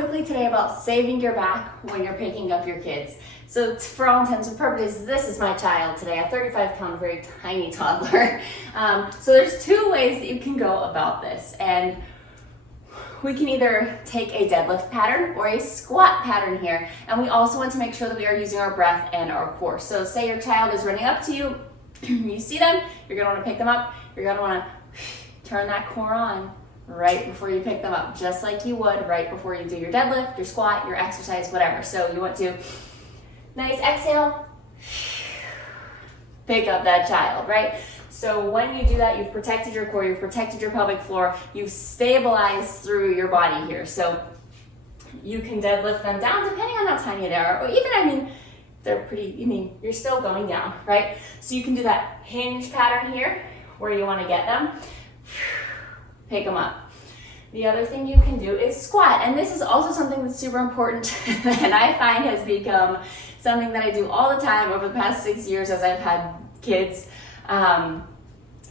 quickly today about saving your back when you're picking up your kids. So for all intents and purposes, this is my child today, a 35-pound, very tiny toddler. So there's two ways that you can go about this. And we can either take a deadlift pattern or a squat pattern here. And we also want to make sure that we are using our breath and our core. So say your child is running up to you, you see them, you're gonna wanna pick them up, you're gonna wanna turn that core on right before you pick them up, just like you would right before you do your deadlift, your squat, your exercise, whatever. So you want to, nice exhale, pick up that child, right? So when you do that, you've protected your core, you've protected your pelvic floor, you've stabilized through your body here. So you can deadlift them down depending on how tiny they are, or even, they're pretty, you're still going down, right? So you can do that hinge pattern here where you want to get them, pick them up. The other thing you can do is squat, and this is also something that's super important and I find has become something that I do all the time over the past 6 years as I've had kids.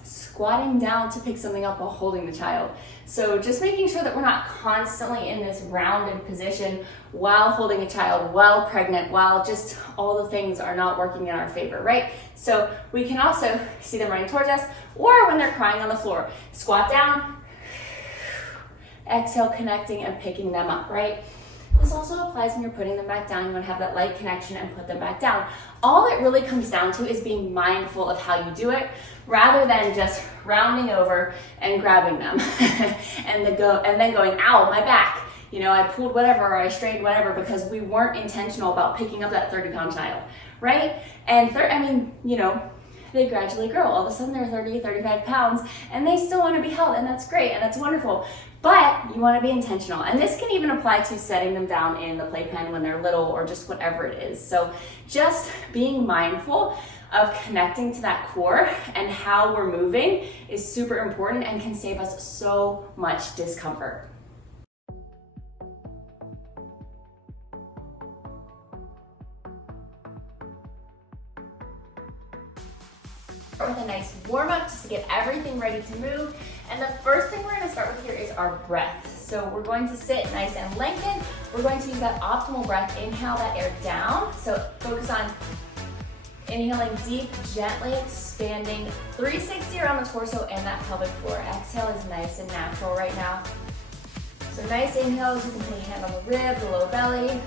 Squatting down to pick something up while holding the child. So just making sure that we're not constantly in this rounded position while holding a child, while pregnant, while just all the things are not working in our favor, right? So we can also see them running towards us, or when they're crying on the floor, squat down, exhale, connecting and picking them up, right? This also applies when you're putting them back down. You want to have that light connection and put them back down. All it really comes down to is being mindful of how you do it, rather than just rounding over and grabbing them and then going, ow, my back. I pulled whatever, or I strained whatever, because we weren't intentional about picking up that 30-pound child, right? And they gradually grow. All of a sudden they're 30, 35 pounds, and they still want to be held, and that's great, and that's wonderful. But you want to be intentional. And this can even apply to setting them down in the playpen when they're little, or just whatever it is. So just being mindful of connecting to that core and how we're moving is super important and can save us so much discomfort. With a nice warm up just to get everything ready to move. And the first thing we're going to start with here is our breath. So we're going to sit nice and lengthened. We're going to use that optimal breath. Inhale that air down. So focus on inhaling deep, gently expanding 360 around the torso and that pelvic floor. Exhale is nice and natural right now. So nice inhales. You can put your hand on the rib, the low belly.